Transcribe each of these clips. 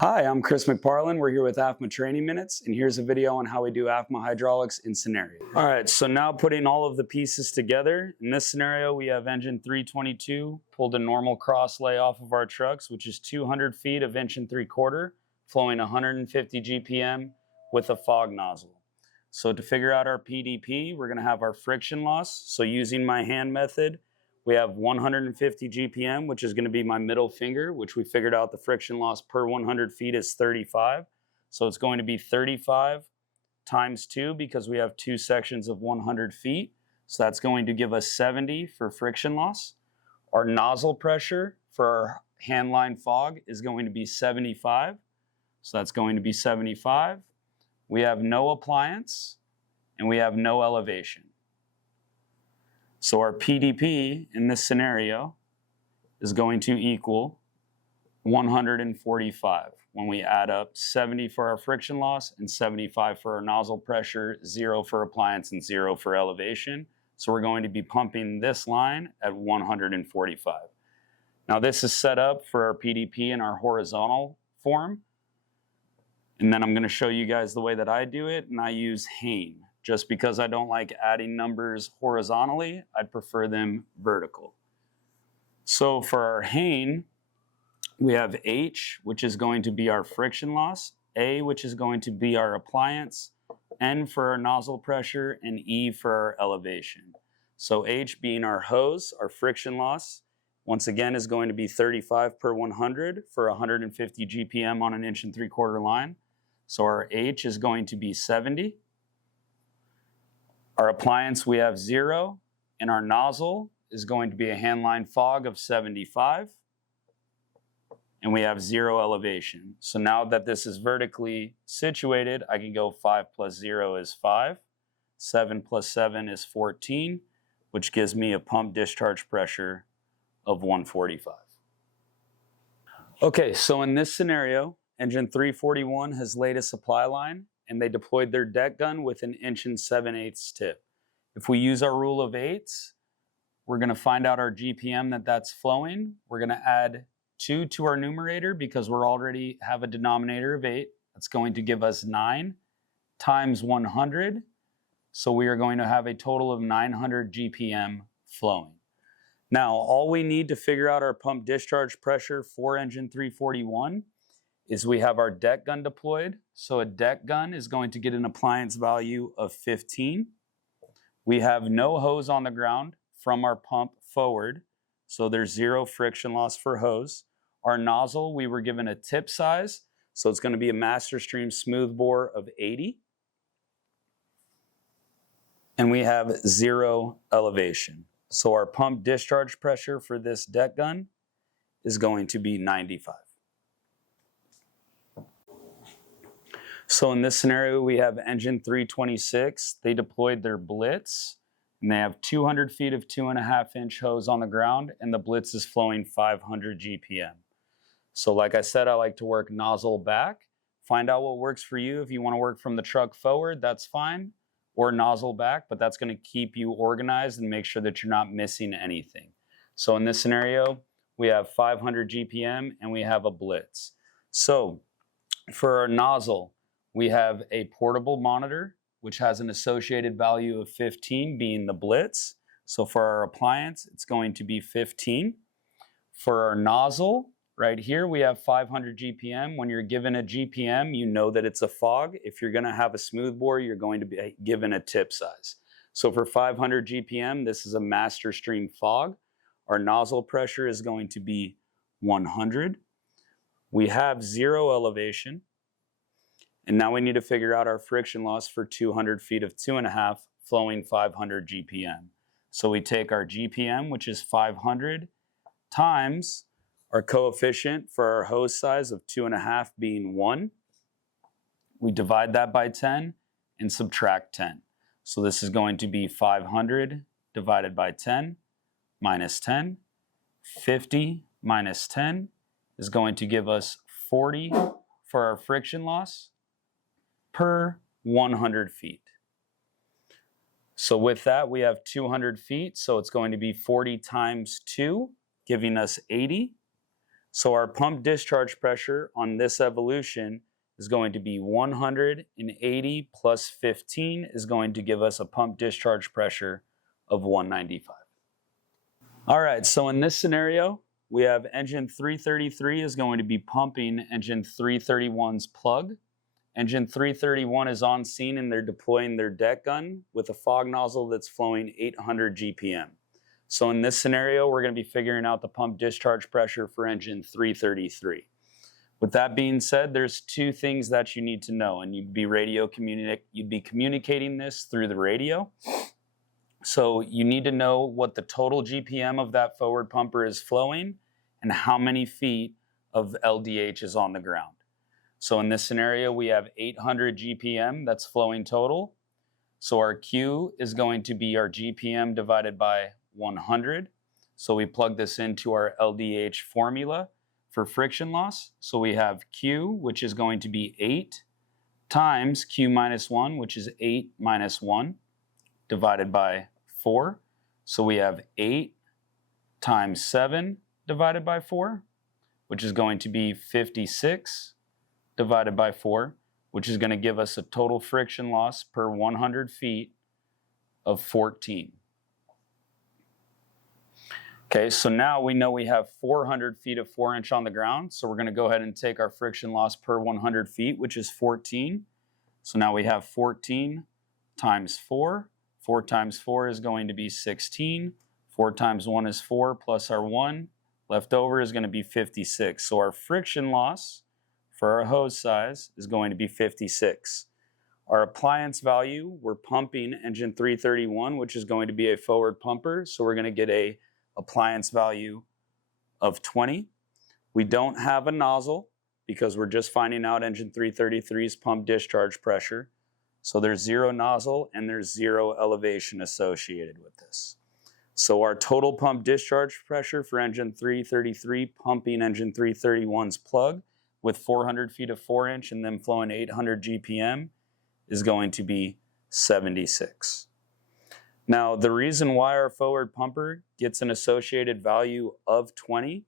Hi, I'm Chris McParland. We're here with AFMA Training Minutes, and here's a video on how we do AFMA hydraulics in scenario. All right, so now putting all of the pieces together. In this scenario, we have engine 322 pulled a normal cross lay off of our trucks, which is 200 feet of 1 3/4, flowing 150 GPM with a fog nozzle. So to figure out our PDP, we're gonna have our friction loss. So using my hand method, we have 150 GPM, which is going to be my middle finger, which we figured out the friction loss per 100 feet is 35. So it's going to be 35 times 2 because we have 2 sections of 100 feet. So that's going to give us 70 for friction loss. Our nozzle pressure for our hand line fog is going to be 75. So that's going to be 75. We have no appliance and we have no elevation. So our PDP in this scenario is going to equal 145 when we add up 70 for our friction loss and 75 for our nozzle pressure, 0 for appliance and 0 for elevation. So we're going to be pumping this line at 145. Now this is set up for our PDP in our horizontal form. And then I'm going to show you guys the way that I do it, and I use Hain. Just because I don't like adding numbers horizontally, I'd prefer them vertical. So for our Hain, we have H, which is going to be our friction loss, A, which is going to be our appliance, N for our nozzle pressure, and E for our elevation. So H being our hose, our friction loss, once again is going to be 35 per 100 for 150 GPM on an 1 3/4 line. So our H is going to be 70. Our appliance, we have 0, and our nozzle is going to be a handline fog of 75, and we have 0 elevation. So now that this is vertically situated, I can go 5 plus 0 is 5, 7 plus 7 is 14, which gives me a pump discharge pressure of 145. Okay, so in this scenario, engine 341 has laid a supply line, and they deployed their deck gun with an 1 7/8 tip. If we use our rule of 8s, we're going to find out our GPM that's flowing. We're going to add 2 to our numerator because we already have a denominator of 8. That's going to give us 9 times 100. So we are going to have a total of 900 GPM flowing. Now, all we need to figure out our pump discharge pressure for engine 341 is we have our deck gun deployed. So a deck gun is going to get an appliance value of 15. We have no hose on the ground from our pump forward, so there's 0 friction loss for hose. Our nozzle, we were given a tip size, so it's going to be a master stream smooth bore of 80. And we have 0 elevation. So our pump discharge pressure for this deck gun is going to be 95. So in this scenario, we have engine 326. They deployed their blitz, and they have 200 feet of 2.5-inch hose on the ground, and the blitz is flowing 500 GPM. So like I said, I like to work nozzle back. Find out what works for you. If you want to work from the truck forward, that's fine, or nozzle back, but that's going to keep you organized and make sure that you're not missing anything. So in this scenario, we have 500 GPM, and we have a blitz. So for our nozzle, we have a portable monitor, which has an associated value of 15 being the blitz. So for our appliance, it's going to be 15. For our nozzle, right here, we have 500 GPM. When you're given a GPM, you know that it's a fog. If you're going to have a smooth bore, you're going to be given a tip size. So for 500 GPM, this is a master stream fog. Our nozzle pressure is going to be 100. We have 0 elevation. And now we need to figure out our friction loss for 200 feet of 2.5 flowing 500 GPM. So we take our GPM, which is 500, times our coefficient for our hose size of 2.5 being 1. We divide that by 10 and subtract 10. So this is going to be 500 divided by 10 minus 10. 50 minus 10 is going to give us 40 for our friction loss per 100 feet. So with that, we have 200 feet, so it's going to be 40 times 2, giving us 80. So our pump discharge pressure on this evolution is going to be 180 plus 15 is going to give us a pump discharge pressure of 195. All right, so in this scenario, we have engine 333 is going to be pumping engine 331's plug. Engine 331 is on scene and they're deploying their deck gun with a fog nozzle that's flowing 800 GPM. So in this scenario, we're going to be figuring out the pump discharge pressure for engine 333. With that being said, there's two things that you need to know, and you'd be communicating this through the radio. So you need to know what the total GPM of that forward pumper is flowing and how many feet of LDH is on the ground. So in this scenario, we have 800 GPM that's flowing total. So our Q is going to be our GPM divided by 100. So we plug this into our LDH formula for friction loss. So we have Q, which is going to be 8 times Q minus 1, which is 8 minus 1, divided by 4. So we have 8 times 7 divided by 4, which is going to be 56 divided by 4, which is going to give us a total friction loss per 100 feet of 14. Okay, so now we know we have 400 feet of 4-inch on the ground, so we're going to go ahead and take our friction loss per 100 feet, which is 14. So now we have 14 times 4. 4 times 4 is going to be 16. 4 times 1 is 4, plus our 1 left over is going to be 56. So our friction loss for our hose size is going to be 56. Our appliance value, we're pumping engine 331, which is going to be a forward pumper, so we're going to get a appliance value of 20. We don't have a nozzle because we're just finding out engine 333's pump discharge pressure. So there's 0 nozzle and there's 0 elevation associated with this. So our total pump discharge pressure for engine 333 pumping engine 331's plug with 400 feet of 4-inch and then flowing 800 GPM is going to be 76. Now, the reason why our forward pumper gets an associated value of 20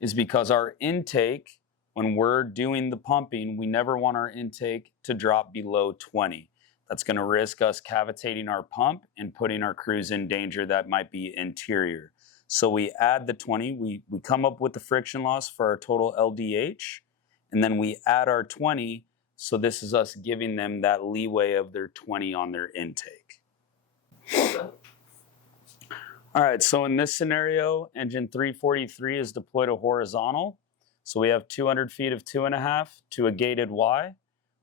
is because our intake, when we're doing the pumping, we never want our intake to drop below 20. That's going to risk us cavitating our pump and putting our crews in danger that might be interior. So we add the 20, we come up with the friction loss for our total LDH, and then we add our 20, so this is us giving them that leeway of their 20 on their intake. All right, so in this scenario, engine 343 is deployed a horizontal. So we have 200 feet of 2.5 to a gated Y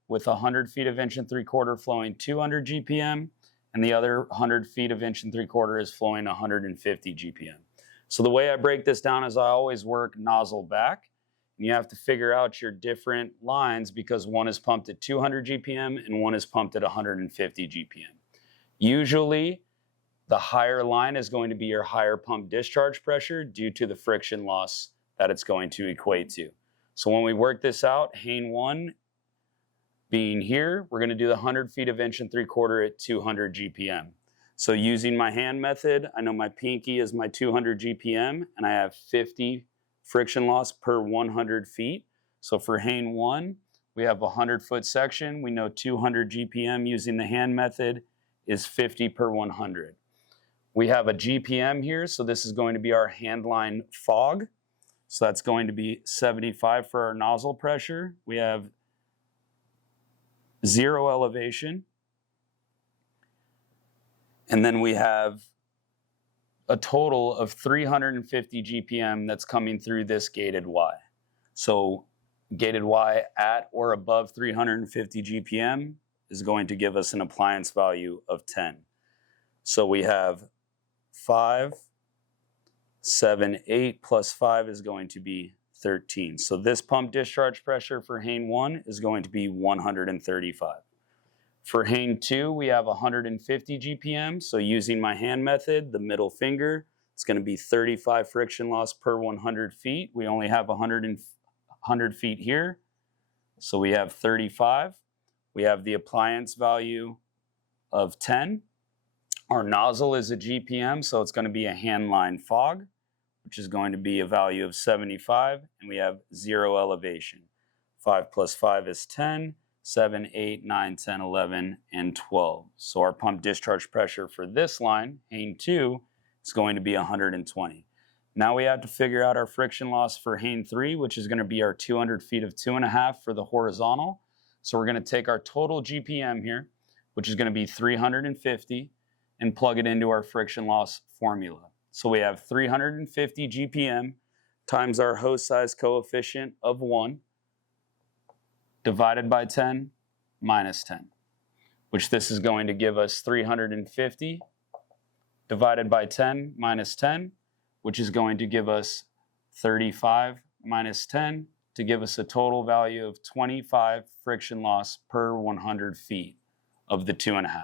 with 100 feet of 1 3/4 flowing 200 GPM, and the other 100 feet of 1 3/4 is flowing 150 GPM. So the way I break this down is I always work nozzle back. And you have to figure out your different lines because one is pumped at 200 GPM and one is pumped at 150 GPM. Usually, the higher line is going to be your higher pump discharge pressure due to the friction loss that it's going to equate to. So when we work this out, Hane 1 being here, we're going to do the 100 feet of 1 3/4 at 200 GPM. So using my hand method, I know my pinky is my 200 GPM, and I have 50 friction loss per 100 feet. So for Hane 1, we have a 100-foot section. We know 200 GPM using the hand method is 50 per 100. We have a GPM here, so this is going to be our handline fog. So that's going to be 75 for our nozzle pressure. We have 0 elevation. And then we have a total of 350 GPM that's coming through this gated Y. So gated Y at or above 350 GPM is going to give us an appliance value of 10. So we have 5, 7, 8 plus 5 is going to be 13. So this pump discharge pressure for Hane 1 is going to be 135. For Hane 2, we have 150 GPM. So using my hand method, the middle finger, it's going to be 35 friction loss per 100 feet. We only have 100 feet here. So we have 35. We have the appliance value of 10. Our nozzle is a GPM, so it's going to be a handline fog. which is going to be a value of 75, and we have 0 elevation. 5 plus 5 is 10, 7, 8, 9, 10, 11, and 12. So our pump discharge pressure for this line, Hane 2, is going to be 120. Now we have to figure out our friction loss for Hane 3, which is going to be our 200 feet of 2.5 for the horizontal. So we're going to take our total GPM here, which is going to be 350, and plug it into our friction loss formula. So we have 350 GPM times our hose size coefficient of 1 divided by 10 minus 10, which this is going to give us 350 divided by 10 minus 10, which is going to give us 35 minus 10 to give us a total value of 25 friction loss per 100 feet of the 2.5.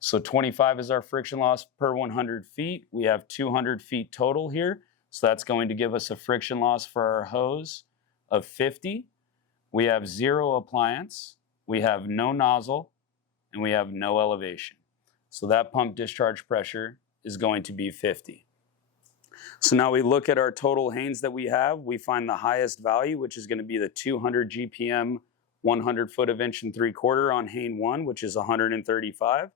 So 25 is our friction loss per 100 feet. We have 200 feet total here. So that's going to give us a friction loss for our hose of 50. We have 0 appliance, we have no nozzle, and we have no elevation. So that pump discharge pressure is going to be 50. So now we look at our total Hanes that we have. We find the highest value, which is going to be the 200 GPM, 100 foot of 1 3/4 on Hane 1, which is 135.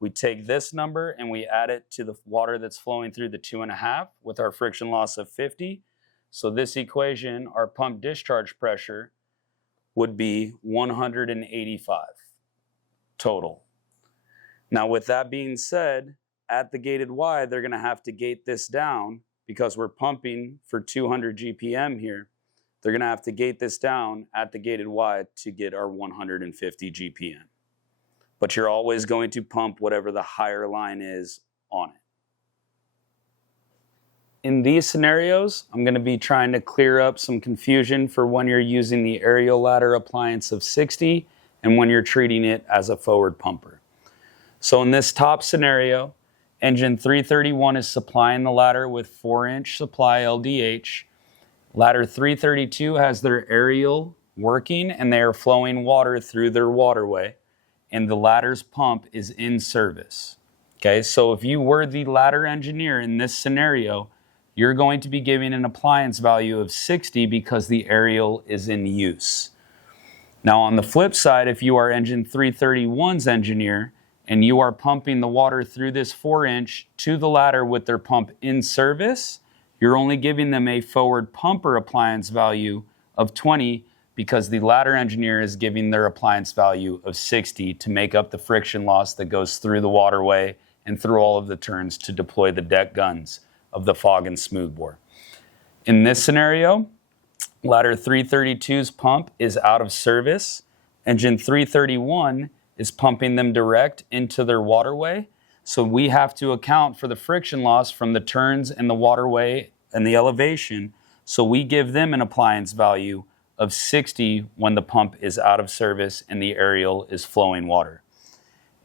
We take this number and we add it to the water that's flowing through the 2.5 with our friction loss of 50. So this equation, our pump discharge pressure, would be 185 total. Now with that being said, at the gated Y, they're going to have to gate this down because we're pumping for 200 GPM here. They're going to have to gate this down at the gated Y to get our 150 GPM. But you're always going to pump whatever the higher line is on it. In these scenarios, I'm going to be trying to clear up some confusion for when you're using the aerial ladder appliance of 60 and when you're treating it as a forward pumper. So in this top scenario, engine 331 is supplying the ladder with 4-inch supply LDH. Ladder 332 has their aerial working and they are flowing water through their waterway, and the ladder's pump is in service. Okay, so if you were the ladder engineer in this scenario, you're going to be giving an appliance value of 60 because the aerial is in use. Now on the flip side, if you are engine 331's engineer and you are pumping the water through this 4-inch to the ladder with their pump in service, you're only giving them a forward pumper appliance value of 20 because the ladder engineer is giving their appliance value of 60 to make up the friction loss that goes through the waterway and through all of the turns to deploy the deck guns of the fog and smoothbore. In this scenario, ladder 332's pump is out of service. Engine 331 is pumping them direct into their waterway. So we have to account for the friction loss from the turns and the waterway and the elevation. So we give them an appliance value of 60 when the pump is out of service and the aerial is flowing water.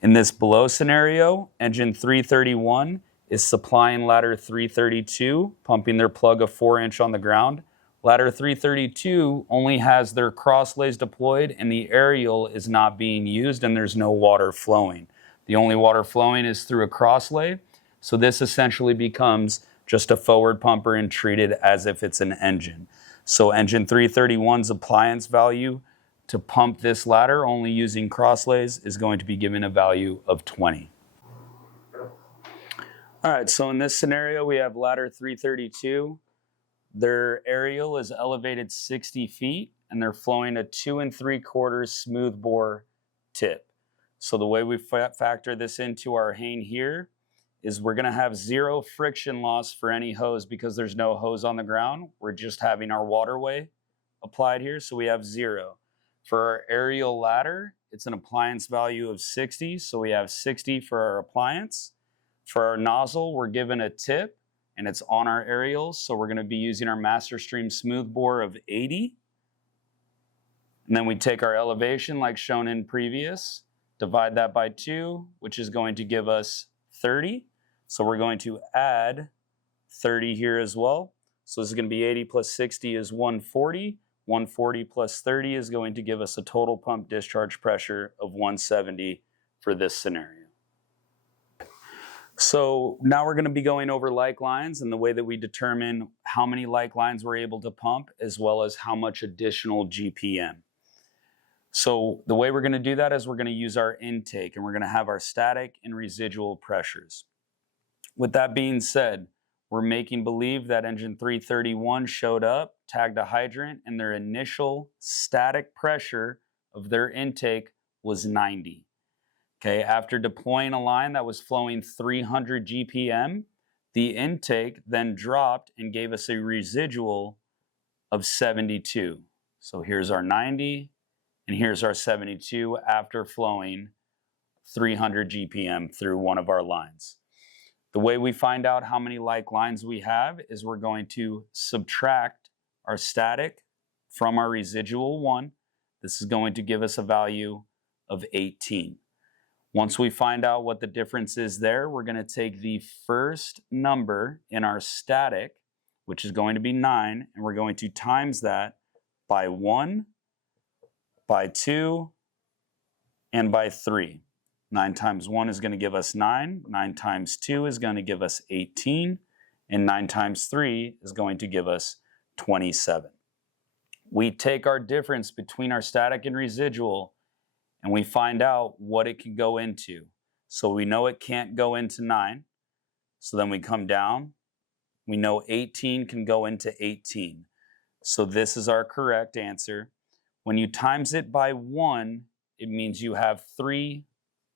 In this below scenario, engine 331 is supplying ladder 332, pumping their plug of 4-inch on the ground. Ladder 332 only has their crosslays deployed and the aerial is not being used and there's no water flowing. The only water flowing is through a crosslay. So this essentially becomes just a forward pumper and treated as if it's an engine. So engine 331's appliance value to pump this ladder only using crosslays is going to be given a value of 20. All right, so in this scenario, we have ladder 332. Their aerial is elevated 60 feet and they're flowing a 2 3/4 smooth bore tip. So the way we factor this into our Hane here is we're going to have 0 friction loss for any hose because there's no hose on the ground. We're just having our waterway applied here, so we have 0. For our aerial ladder, it's an appliance value of 60, so we have 60 for our appliance. For our nozzle, we're given a tip, and it's on our aerials, so we're going to be using our MasterStream smooth bore of 80. And then we take our elevation like shown in previous, divide that by 2, which is going to give us 30. So we're going to add 30 here as well. So this is going to be 80 plus 60 is 140. 140 plus 30 is going to give us a total pump discharge pressure of 170 for this scenario. So now we're going to be going over like lines and the way that we determine how many like lines we're able to pump, as well as how much additional GPM. So the way we're going to do that is we're going to use our intake, and we're going to have our static and residual pressures. With that being said, we're making believe that engine 331 showed up, tagged a hydrant, and their initial static pressure of their intake was 90. Okay, after deploying a line that was flowing 300 GPM, the intake then dropped and gave us a residual of 72. So here's our 90, and here's our 72 after flowing 300 GPM through one of our lines. The way we find out how many like lines we have is we're going to subtract our static from our residual 1. This is going to give us a value of 18. Once we find out what the difference is there, we're going to take the first number in our static, which is going to be 9, and we're going to times that by 1, by 2, and by 3. 9 times 1 is going to give us 9, 9 times 2 is going to give us 18, and 9 times 3 is going to give us 27. We take our difference between our static and residual, and we find out what it can go into. So we know it can't go into 9, so then we come down. We know 18 can go into 18. So this is our correct answer. When you times it by 1, it means you have 3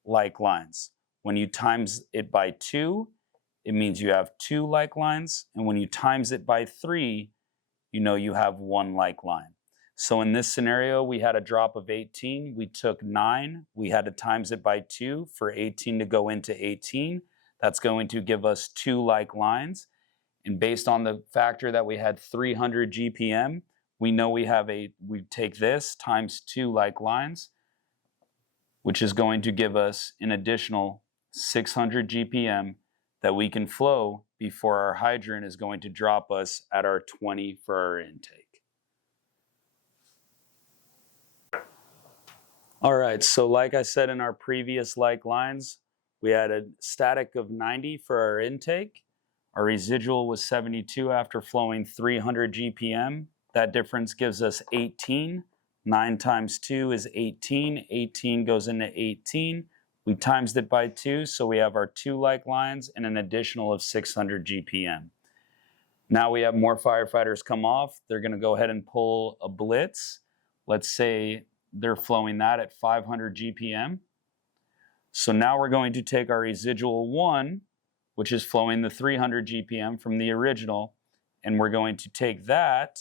like lines. When you times it by 2, it means you have 2 like lines. And when you times it by 3, you know you have 1 like line. So in this scenario, we had a drop of 18. We took 9. We had to times it by 2 for 18 to go into 18. That's going to give us 2 like lines. And based on the factor that we had 300 GPM, we know we take this times 2 like lines, which is going to give us an additional 600 GPM that we can flow before our hydrant is going to drop us at our 20 for our intake. All right, so like I said in our previous like lines, we had a static of 90 for our intake. Our residual was 72 after flowing 300 GPM. That difference gives us 18. 9 times 2 is 18. 18 goes into 18. We times it by 2, so we have our 2 like lines and an additional of 600 GPM. Now we have more firefighters come off. They're going to go ahead and pull a blitz. Let's say they're flowing that at 500 GPM. So now we're going to take our residual 1, which is flowing the 300 GPM from the original, and we're going to take that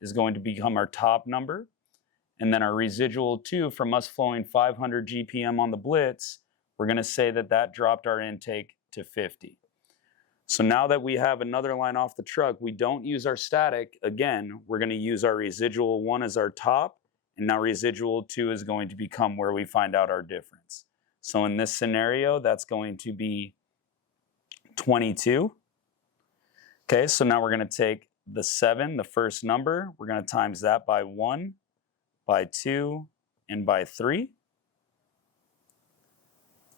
is going to become our top number. And then our residual 2 from us flowing 500 GPM on the blitz, we're going to say that that dropped our intake to 50. So now that we have another line off the truck, we don't use our static. Again, we're going to use our residual 1 as our top, and now residual 2 is going to become where we find out our difference. So in this scenario, that's going to be 22. Okay, so now we're going to take the 7, the first number, we're going to times that by 1, by 2, and by 3.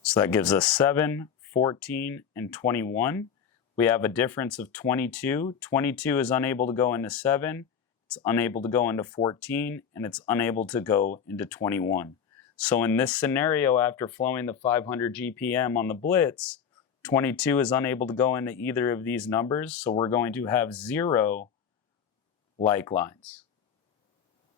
So that gives us 7, 14, and 21. We have a difference of 22. 22 is unable to go into 7, it's unable to go into 14, and it's unable to go into 21. So in this scenario, after flowing the 500 GPM on the blitz, 22 is unable to go into either of these numbers, so we're going to have 0 like lines.